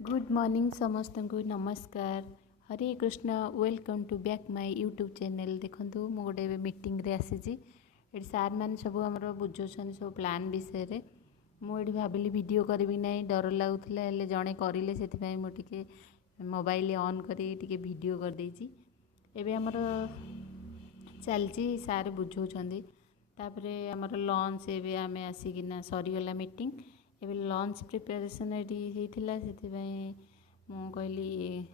Good morning समस्त को नमस्कार। Hare Krishna. Welcome to back my YouTube channel. देखो मु गोटे मीटिंग रे आसी सार मैंने सब आम बुझाऊँ सब प्लान विषय मुझे भाविली वीडियो करी ना डर लगुला जड़े करें से मुझे मोबाइल ऑन करी वीडियो कर देची। एबे हमर चलची सार बुझाऊँ तापरे आमर लंच एबे आमे आसिकिना सरीगला मीटिंग एबे लंच प्रिपेरेसन ये से मु कहली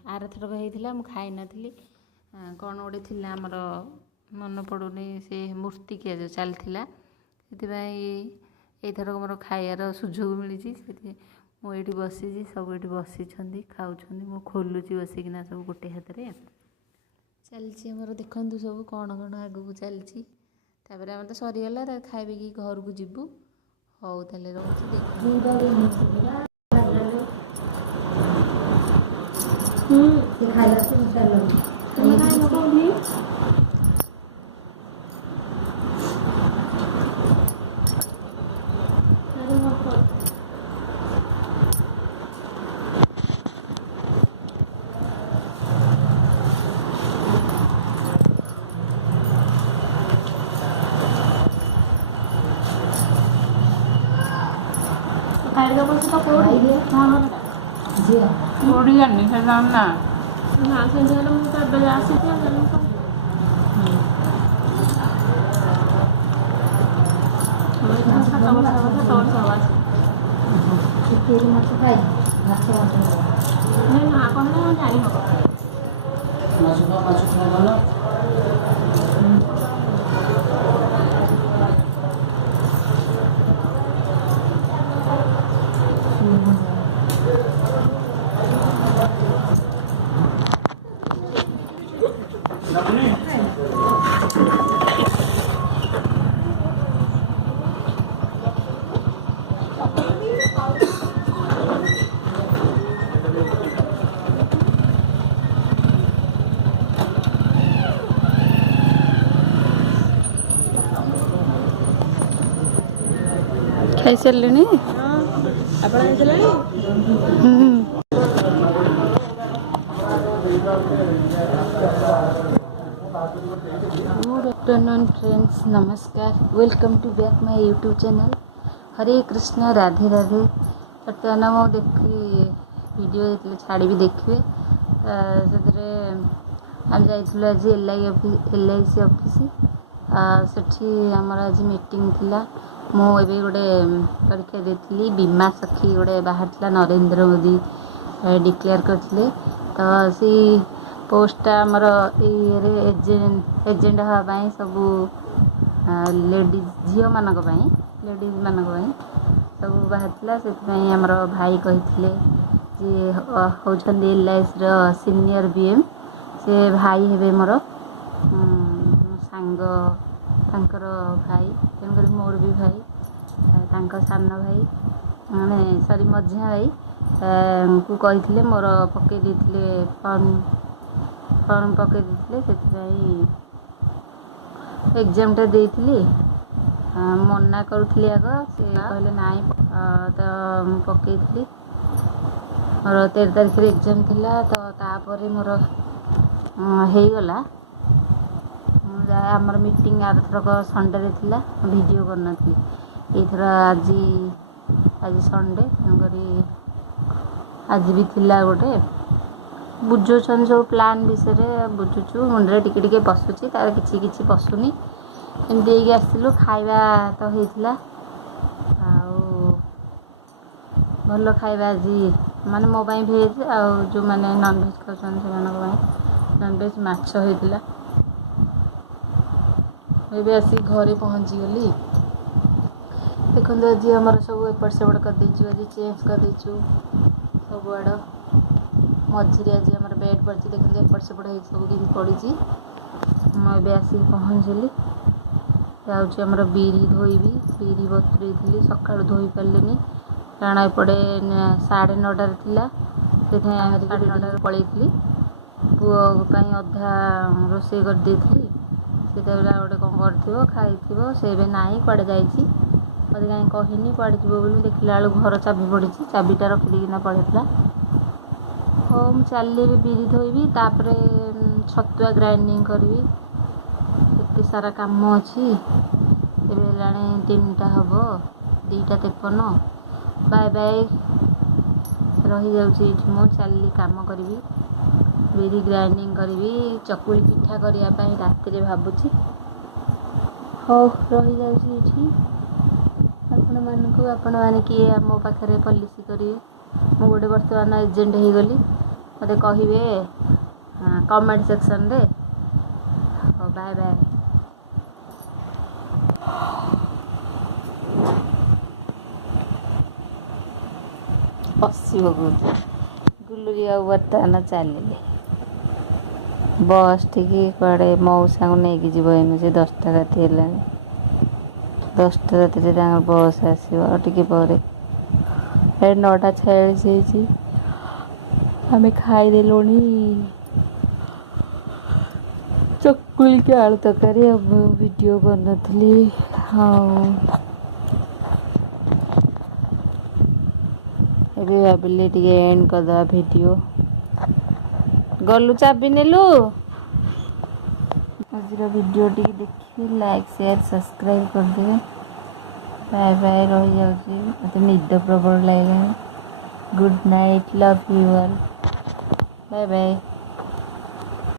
आर थरक होता मुझे खाई नी कौन गोटे थी आमर मन पड़ूनी से मूर्ति किया जो चलता से मोर खायार सुजोग मिली मुझे बसी सब ये बसी खाऊँ मु खोलुची बसिकिना सब गोटे हाथ में चलती आमर देखु सब कौन कौन आगू चलती आम तो सरीगला खाइबे कि घर को जीवु। हौ ताले रोची खाई सारे गुड आफ्टरनून फ्रेंड्स, नमस्कार। Welcome to back my YouTube channel. हरे कृष्ण, राधे राधे। बर्तमान मो देखी वीडियो छाड़ी भी देखिए से आम जाइलु आज LIC ऑफिस सेठी आमर आज मीटिंग थिला। मुझे गोटे परीक्षा देती बीमा सखी गोटे बाहर नरेंद्र मोदी डिक्लेयर करते तो सी पोस्टा आमर एजेंट हाँपाई सब लेडीज झील मानक लेडीज मानक सब बाहर से आमर भाई कही जी होती LIC सीनियर BM से भाई हे मोर सांग तांकर भाई तेणुक मोर भी भाई तांका सान भाई माने सॉरी मझिया भाई को कही मोर पकई देते फॉर्म पकई देते एग्जामटा देती मना करुली आग से कहले नाई तो पकई मोर 13 तारिख एग्जाम थिला तो तापर मोर हो गला आमर मीटिंग आर थरक संडे रे थिला वीडियो करना एथर आज संडे आज भी थिला गोटे बुझुछन सब प्लान विषय बुझुचु मुंडे टिके पशुची तार किछि पशुनी एमती आसलु खाइबा तो होइथिला भल खाइबा आज माने मो भेज आ जो माने नॉन भेज खाउछन से नॉन भेज माछ होइथिला। एबे आसी घरे पहुँची गली देखो आज आमर सब एपट सेपट कर देचु आज चेंज कर देचु सब आड़ मझे आज आमर बेड पड़ी देखो एपट सेपट हो सब कि पड़ी मुझे आसिक पहुँचली जाऊँगी आमर बिरी धोईबी बिरी बतुरी थी सका धोई पारे कारण एपटे 9:30 थिला से 9:30 पलैली पुओपाई अधा रोषे कर देती से गोटे कौन कर खाई से ना कड़े जा मत कहीं कहनी कड़े जी बोली देखला बेलू घर चाबी पड़ी चाबीटा रखीदिना पड़ेगा ହଁ ମୁଁ ଚାଲିବି ବିରି ଧୋଇବି ତାପରେ ଛତୁଆ ଗ୍ରାଇଣ୍ଡିଙ୍ଗ କରିବି। ଏତେ ସାରା କାମ ଅଛି। ଏବେ ହେଲାଣି 3ଟା ହେବ 2:53। ବାଏ ବାଏ ରହିଯାଉଛି ଏଇଠି ମୁଁ ଚାଲିଲି କାମ କରିବି। ବିରି ଗ୍ରାଇଣ୍ଡିଙ୍ଗ କରିବି ଚକୁଳି ପିଠା କରିବା ପାଇଁ ରାତିରେ ଭାବୁଛି। ହଉ ରହିଯାଉଛି ଏଇଠି। ଆପଣମାନେ କିଏ ଆମ ପାଖରେ ପଲିସି କରିବେ। ମୁଁ ଗୋଟେ ବର୍ତ୍ତମାନ ଏଜେଣ୍ଟ ହେଇଗଲି। ମୋତେ କହିବେ କମେଣ୍ଟ ସେକ୍ସନରେ। ହଉ ବାଏ ବାଏ। ପଶିବ ଗୁଲୁରି ଆଉ ବର୍ତ୍ତମାନ ଚାଲିଲେ ବସ୍ ଟିକେ କୁଆଡ଼େ ମଉସାଙ୍କୁ ନେଇକି ଯିବ। ଏଇନୁ ସେ 10ଟା ରାତି ହେଲାଣି। 10ଟା ରାତିରେ ତାଙ୍କ ବସ୍ ଆସିବ ଆଉ ଟିକେ ପରେ। 9ଟା 46 ହେଇଛି। ଆମେ ଖାଇଦେଲୁଣି ଚକୁଳିକି ଆଳୁ ତରକାରୀ। ଆଉ ଭିଡ଼ିଓ କରିନଥିଲି। ଆଉ ଏବେ ଭାବିଲି ଟିକେ ଏଣ୍ଡ କରିଦେବା ଭିଡ଼ିଓ। ଗଲୁ ଚାବି ନେଲୁ। ଆଜିର ଭିଡ଼ିଓ ଟିକେ ଦେଖିବି। ଲାଇକ୍ ସେୟାର ସବସ୍କ୍ରାଇବ୍ କରିଦେବେ। ବାଏ ବାଏ ରହିଯାଉଛି। ମୋତେ ନିଦ ପ୍ରବଳ ଲାଗିଲାଣି। Good night love you all. Bye bye.